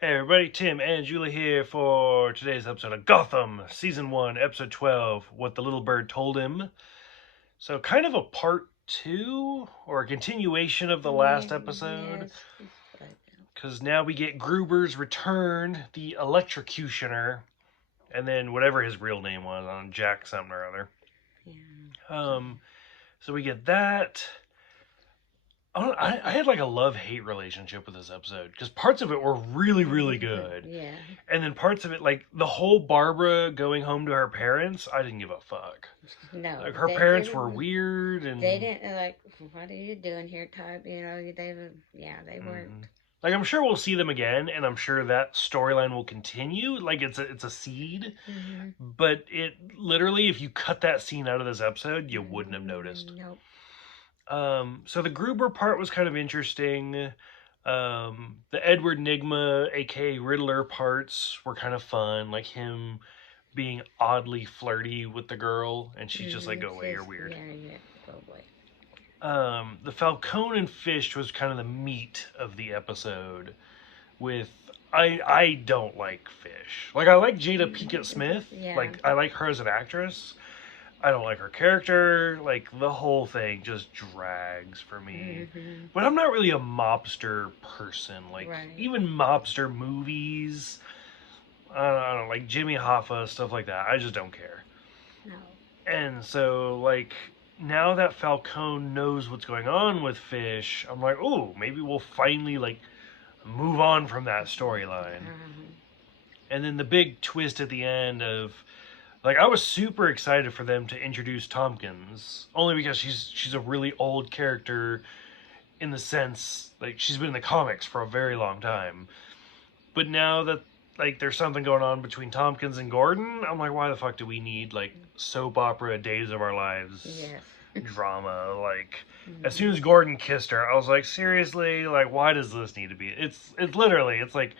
Hey everybody, Tim and Julie here for today's episode of Gotham, Season 1, Episode 12, What the Little Bird Told Him. So kind of a part 2, or a continuation of the last episode. Yes. Because now we get Gruber's return, the electrocutioner, and then whatever his real name was, on Jack something or other. Yeah. So we get that. I had like a love-hate relationship with this episode because parts of it were really, really good. Yeah. And then parts of it, like the whole Barbara going home to her parents, I didn't give a fuck. No. Like her parents were weird, and they didn't like. What are you doing here, type? They weren't. Like I'm sure we'll see them again, and I'm sure that storyline will continue. Like it's a seed, but it literally, if you cut that scene out of this episode, you wouldn't have noticed. Nope. So the Gruber part was kind of interesting. The Edward Nigma, aka Riddler parts were kind of fun, like him being oddly flirty with the girl, and she's just like, "Go away, you're weird." Yeah, go away. The Falcone and Fish was kind of the meat of the episode. With I don't like Fish. Like I like Jada Pinkett Smith. Yeah. Like I like her as an actress. I don't like her character. Like the whole thing just drags for me. But I'm not really a mobster person. Like even mobster movies, I don't know, like Jimmy Hoffa, stuff like that. I just don't care. No. And so like now that Falcone knows what's going on with Fish, I'm like, oh, maybe we'll finally like move on from that storyline. And then the big twist at the end of, like, I was super excited for them to introduce Tompkins, only because she's a really old character in the sense, like, she's been in the comics for a very long time. But now that, like, there's something going on between Tompkins and Gordon, I'm like, why the fuck do we need, like, soap opera Days of Our Lives drama? Like, as soon as Gordon kissed her, I was like, seriously? Like, why does this need to be? It's literally, it's like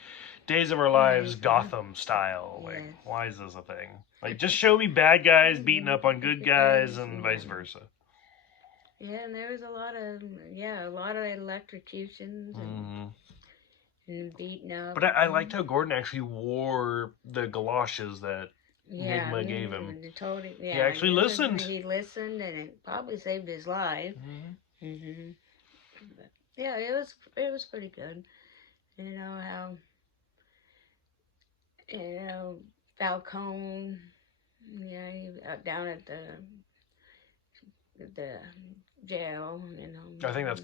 Days of Our Lives Gotham style. Like, why is this a thing? Like, just show me bad guys beating up on good guys and vice versa. Yeah, and there was a lot of electrocutions and beating up. But I liked how Gordon actually wore the galoshes that Nigma gave him. He actually listened. He listened, and it probably saved his life. But, yeah, it was pretty good. You know how Falcone, he down at the jail. I think that's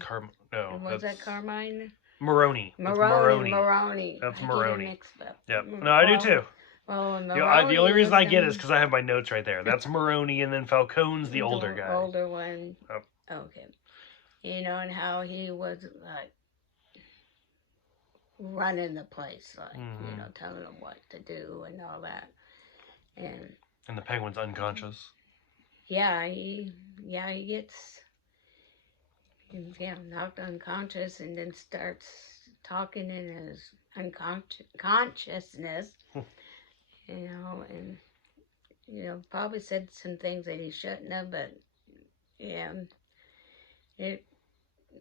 Was that Carmine? Maroney. Maroney. That's Maroney. Yep. No, I do too. Well, the only reason I get it is because I have my notes right there. That's Maroney, and then Falcone's the older guy. Older one. Oh. Okay. And how he was like running the place, like telling them what to do and all that, and the Penguin's unconscious. Yeah, he gets knocked unconscious and then starts talking in his unconsciousness, and probably said some things that he shouldn't have, but yeah, it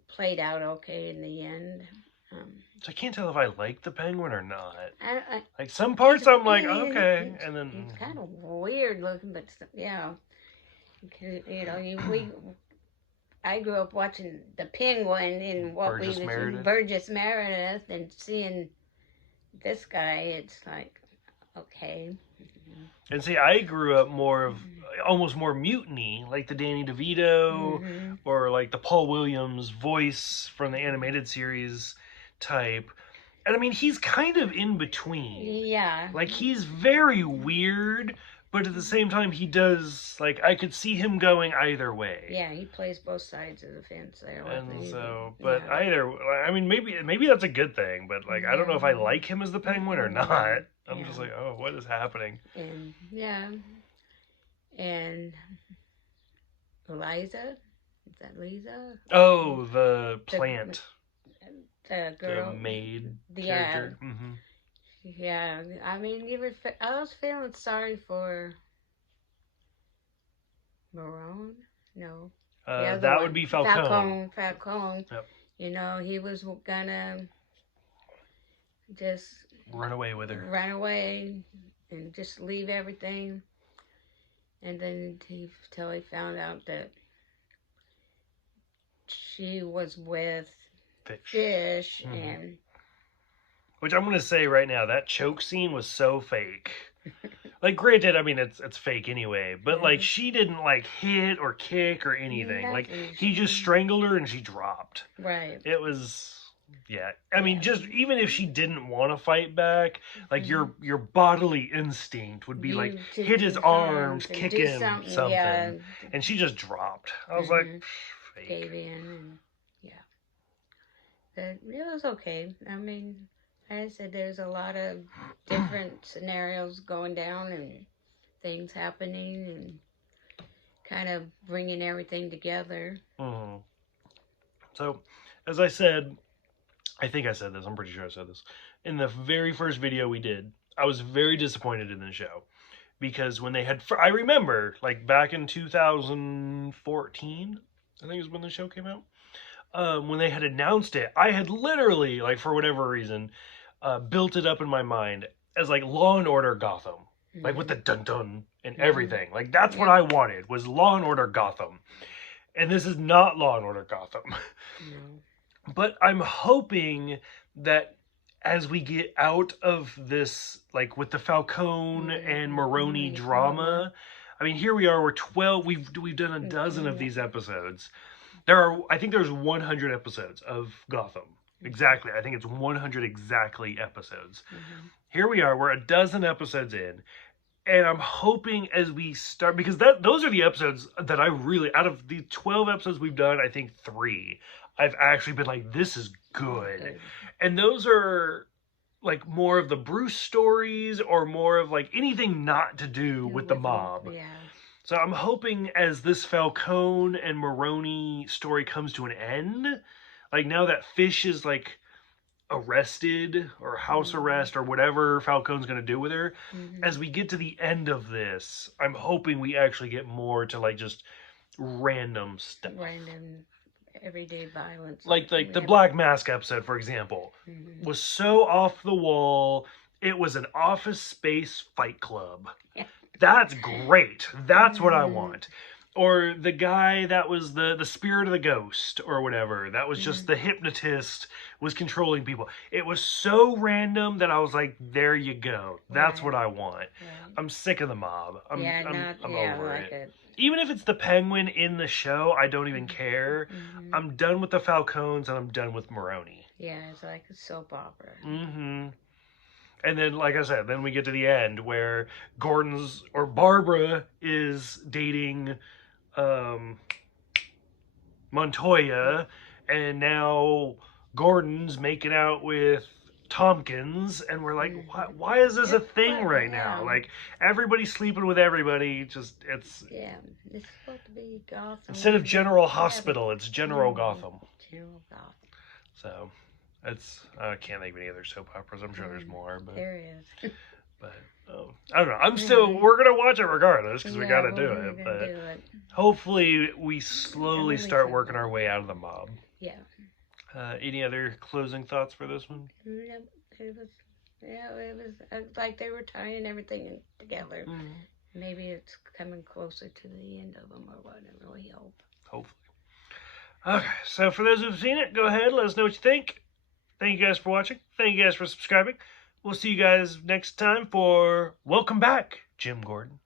played out okay in the end. So I can't tell if I like the Penguin or not. Like some parts I'm like, okay, and then it's kind of weird looking, but yeah, I grew up watching the Penguin in Burgess Meredith, and seeing this guy, it's like, okay. And see, I grew up more of almost more Mutiny, like the Danny DeVito or like the Paul Williams voice from the animated series type. And I mean, he's kind of in between. Yeah. Like, he's very weird, but at the same time, he does, like, I could see him going either way. Yeah, he plays both sides of the fence there. And so, but I mean, maybe that's a good thing, but, like, I don't know if I like him as the Penguin or not. I'm just like, oh, what is happening? And, and Liza? Is that Lisa? Oh, the plant. The girl. The maid character. Yeah, I mean, I was feeling sorry for Marone. No. That would be Falcone. Falcone. Yep. He was gonna just run away with her. Run away and just leave everything. And then till he found out that she was with Fish and... Which I'm going to say right now, that choke scene was so fake. Like, granted, I mean, it's fake anyway, but, like, she didn't, like, hit or kick or anything. Like, he just strangled her and she dropped. Right. It was, yeah. I mean, just, even if she didn't want to fight back, like, your bodily instinct would be, like, hit his arms, kick him, something. Yeah. And she just dropped. I was like, fake. Gave in, and, it was okay. I mean... I said there's a lot of different scenarios going down and things happening and kind of bringing everything together. So, as I said, I think I said this, I'm pretty sure I said this, in the very first video we did, I was very disappointed in the show. Because when they had, I remember, like back in 2014, I think is when the show came out. When they had announced it, I had literally, like, for whatever reason, built it up in my mind as, like, Law and Order Gotham. Like, with the dun-dun and everything. Like, that's what I wanted, was Law and Order Gotham. And this is not Law and Order Gotham. But I'm hoping that as we get out of this, like, with the Falcone and Maroni drama, I mean, here we are, we're 12, we've done a dozen of these episodes. I think there's 100 episodes of Gotham. Exactly. I think it's 100 exactly episodes. Here we are. We're a dozen episodes in. And I'm hoping as we start... Because those are the episodes that I really... Out of the 12 episodes we've done, I think 3, I've actually been like, this is good. And those are, like, more of the Bruce stories or more of, like, anything not to do with the mob. Yeah. So I'm hoping as this Falcone and Maroni story comes to an end... Like, now that Fish is, like, arrested or house arrest or whatever Falcone's going to do with her, as we get to the end of this, I'm hoping we actually get more to, like, just random stuff. Random, everyday violence. Like the Black Mask episode, for example, was so off the wall. It was an Office Space fight club. That's great. That's what I want. Or the guy that was the spirit of the ghost or whatever. That was just the hypnotist was controlling people. It was so random that I was like, there you go. That's what I want. I'm sick of the mob. I'm over it. Even if it's the Penguin in the show, I don't even care. I'm done with the Falcones and I'm done with Maroni. Yeah, it's like a soap opera. And then, like I said, then we get to the end where Barbara is dating Montoya, and now Gordon's making out with Tompkins, and we're like, why is this a thing right now? Like, everybody's sleeping with everybody. Just, it's... Yeah, it's supposed to be Gotham. Instead of General Hospital, it's General Gotham. General Gotham. So, I can't think of any other soap operas. I'm sure there's more, but... There is. But, I don't know. We're going to watch it regardless, because we got to do it. But hopefully we slowly start working our way out of the mob. Yeah. Any other closing thoughts for this one? No, it was like they were tying everything together. Maybe it's coming closer to the end of them or whatever, we hope. Hopefully. Okay, so for those who've seen it, go ahead, let us know what you think. Thank you guys for watching. Thank you guys for subscribing. We'll see you guys next time for Welcome Back, Jim Gordon.